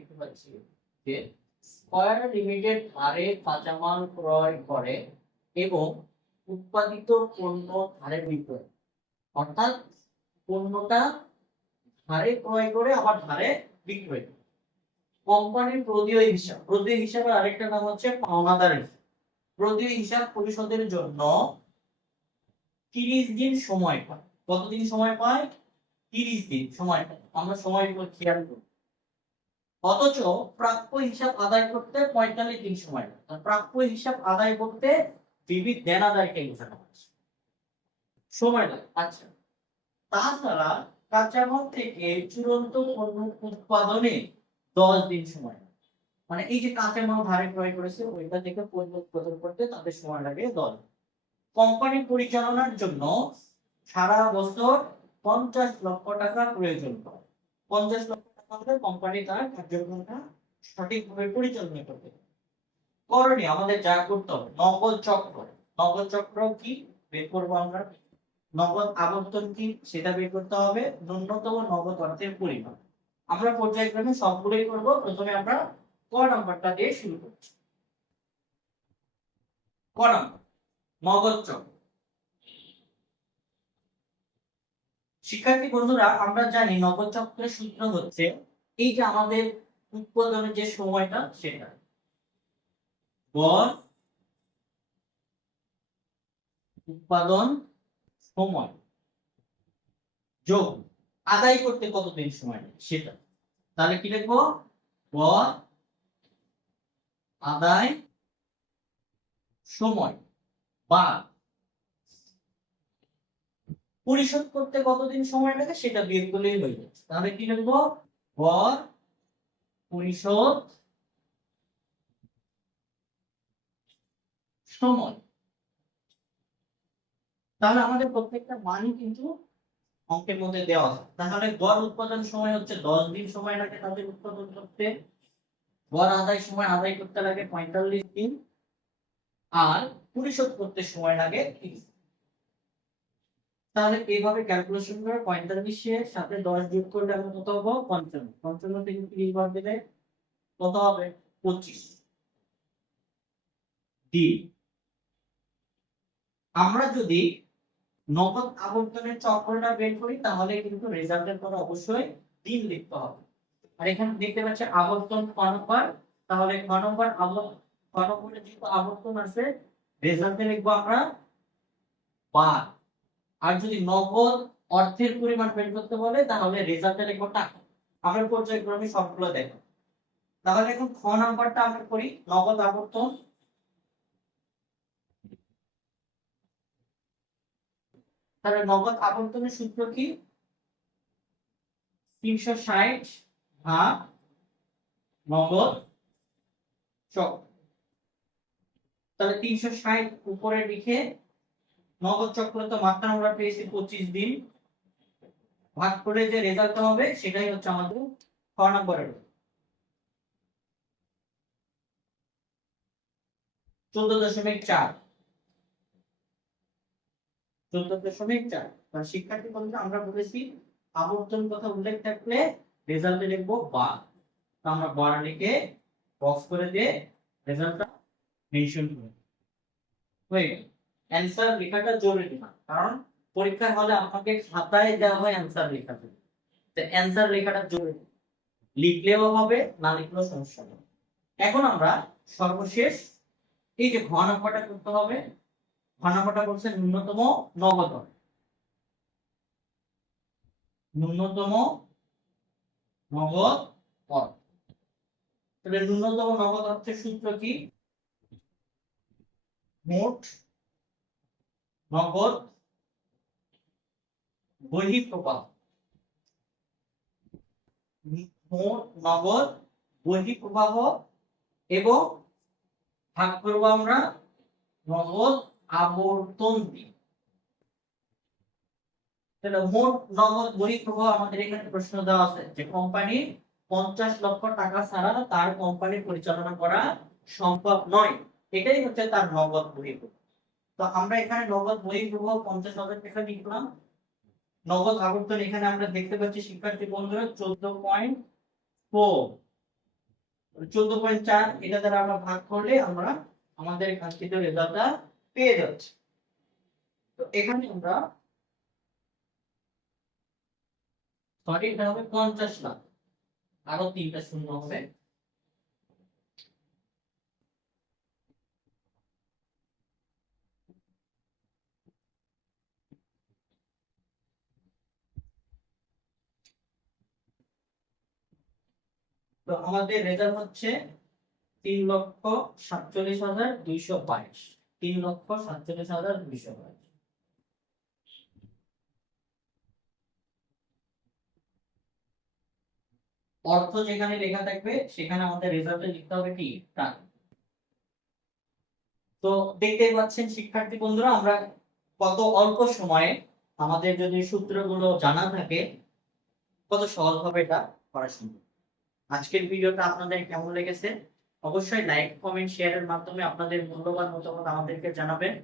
দেখতে পাচ্ছি যে স্কয়ার লিমিটেড হারে কাঁচামাল ক্রয় করে এবং উৎপাদিত পণ্য হারে বিক্রয়, অর্থাৎ পণ্যটা হারে ক্রয় করে আবার হারে বিক্রয় করে। কোম্পানির প্রদেয় হিসাব, প্রদেয় হিসাবের আরেকটা নাম হচ্ছে পাওনাদার হিসাব। প্রদেয় হিসাব পরিশোধের জন্য 30 দিন সময় পায়। কতদিন সময় পায়? 30 দিন সময় পায়। আমরা সময় খেয়াল করি। অথচ প্রাপ্য হিসাব আদায় করতে 45 দিন সময় লাগে। প্রাপ্য হিসাব আদায় করতে বিবিধ দেনাদারকে বোঝানো হচ্ছে, সময় লাগে। আচ্ছা, তাছাড়া কাঁচামাল থেকে চূড়ান্ত পণ্য উৎপাদনে 10 দিন সময় লাগে। মানে এই যে কাঁচামাল ধারে ক্রয় করেছে ওইটা থেকে পণ্য উৎপাদন করতে তাদের সময় লাগে 10 দিন। কোম্পানি পরিচালনার জন্য সারা বছর 50 লক্ষ টাকা প্রয়োজন হয়। 50 লক্ষ টাকা হলে কোম্পানি তার কার্যক্রমটা সঠিকভাবে পরিচালনা করতে পারে। করণীয় আমাদের যা করতে হবে, নগদ চক্র। নগদ চক্র কি বের করবো আমরা? নগদ আবর্তন কি সেটা বের করতে হবে। ন্যূনতম নগদ অর্থের পরিমাণ আমরা পর্যায়ক্রমে সবগুলোই করব। প্রথমে আমরা ক নাম্বারটা দিয়ে শুরু করছি। ক নাম্বার, নগদ চক্র। শিক্ষার্থী বন্ধুরা, আমরা জানি নগদ চক্রের সূত্র হচ্ছে এই যে আমাদের উৎপাদনের যে সময়টা সেটা গড় উৎপাদন সময় যোগ আদায় করতে কতদিন সময় লাগে সেটা। তাহলে কি লিখবো? গড় আদায় সময় বা পরিশোধ করতে কতদিন সময় লাগে সেটা বিয়োগ করলেই হয়ে যাচ্ছে। তাহলে কি লিখবো? গড় পরিশোধ সময়। তাহলে আমাদের প্রত্যেকটা মানই কিন্তু অঙ্কের মধ্যে দেওয়া আছে। তাহলে গড় উৎপাদন সময় হচ্ছে 10 দিন সময় লাগে তাদের উৎপাদন করতে। গড় আদায় সময় আদায় করতে লাগে 45 দিন, আর পরিশোধ করতে সময় লাগে 30। তাহলে এইভাবে ক্যালকুলেশন করে 45 এর সাথে 10 যোগ করলে আমরা কত হবে? 55। 55 থেকে 30 বাদ দিলে কত হবে? 25 দিন। আমরা যদি নগদ আবর্তনের চক্রটা বের করি তাহলে কিন্তু রেজাল্টের পরে অবশ্যই দিন লিখতে হবে। আর এখানে দেখতে পাচ্ছি আবর্তন ক নম্বর, তাহলে ক নম্বর ক নম্বরে যেহেতু আবর্তন আছে রেজাল্টে লিখবো আমরা বার। আর যদি নগদ অর্থের পরিমাণ বের করতে বলে তাহলে রেজাল্টে লিখবো টাকা। আমরা পর্যায়ক্রমে সবগুলো দেখো। তাহলে এখন খ নাম্বারটা আমরা করি, নগদ আবর্তন। তাহলে নগদ আবর্তনের সূত্র কি? 360 ভাগ নগদ চক্র। তাহলে 360 উপরে লিখে নগদ চক্র তো মাত্রা আমরা পেয়েছি 25 দিন, ভাগ করে যে রেজাল্ট হবে সেটাই হচ্ছে আমাদের খ নম্বরের 14.4। 14.4। তাহলে শিক্ষার্থী বন্ধুরা, আমরা বলেছি আবর্তন কথা উল্লেখ থাকলে রেজাল্টে লিখবো বার। তো আমরা বার লিখে বক্স করে দিয়ে রেজাল্টটা মেনশন করব। হয়ে গেল। অ্যানসার লেখাটা জরুরি না, কারণ পরীক্ষার হলে আপনাকে খাতায় দেওয়া হয় অ্যানসার লেখাটা। তো অ্যানসার লেখাটা জরুরি, লিখলেও হবে না লিখলেও সমস্যা নেই। এখন আমরা সর্বশেষ এই যে ঘ নম্বরটা করতে হবে। ঘ নম্বরটা করছে ন্যূনতম নগদ অর্থ। ন্যূনতম নগদ অর্থ। তাহলে ন্যূনতম নগদ অর্থের সূত্র কি? মোট নগদ বহিঃপ্রবাহ। মোট নগদ বহিঃপ্রবাহ এবং ভাগ করব আমরা নগদ আবর্তন দিয়ে। তাহলে মোট নগদ বহিঃপ্রবাহ আমাদের এখানে প্রশ্ন দেওয়া আছে যে কোম্পানি 50 লক্ষ টাকা ছাড়া তার কোম্পানি পরিচালনা করা সম্ভব নয়, এটাই হচ্ছে তার নগদ বহিঃপ্রবাহ। তো আমরা এখানে নগদ বহিঃপ্রবাহ 50,000 টাকা লিখলাম। নগদ আবর্তন এখানে আমরা দেখতে পাচ্ছি শিক্ষার্থী বন্ধুরা 14.4। 14.4 এটা দ্বারা আমরা ভাগ করলে আমরা আমাদের কাঙ্ক্ষিত রেজাল্টটা পেয়ে যাচ্ছি। তো এখানে আমরা সঠিকটা হবে 50 লাখ, আরো 3টা শূন্য হবে। তো আমাদের রেজাল্ট হচ্ছে 3,47,222, 3,47,222। অর্থ যেখানে লেখা থাকবে সেখানে আমাদের রেজাল্টে লিখতে হবে কি টাকা। তো দেখতেই পাচ্ছেন শিক্ষার্থী বন্ধুরা, আমরা কত অল্প সময়ে আমাদের যদি সূত্রগুলো জানা থাকে কত সহজভাবে এটা করা সম্ভব। আজকের ভিডিওটা আপনাদের কেমন লেগেছে অবশ্যই লাইক কমেন্ট শেয়ারের মাধ্যমে আপনাদের মূল্যবান মতামত আমাদেরকে জানাবেন।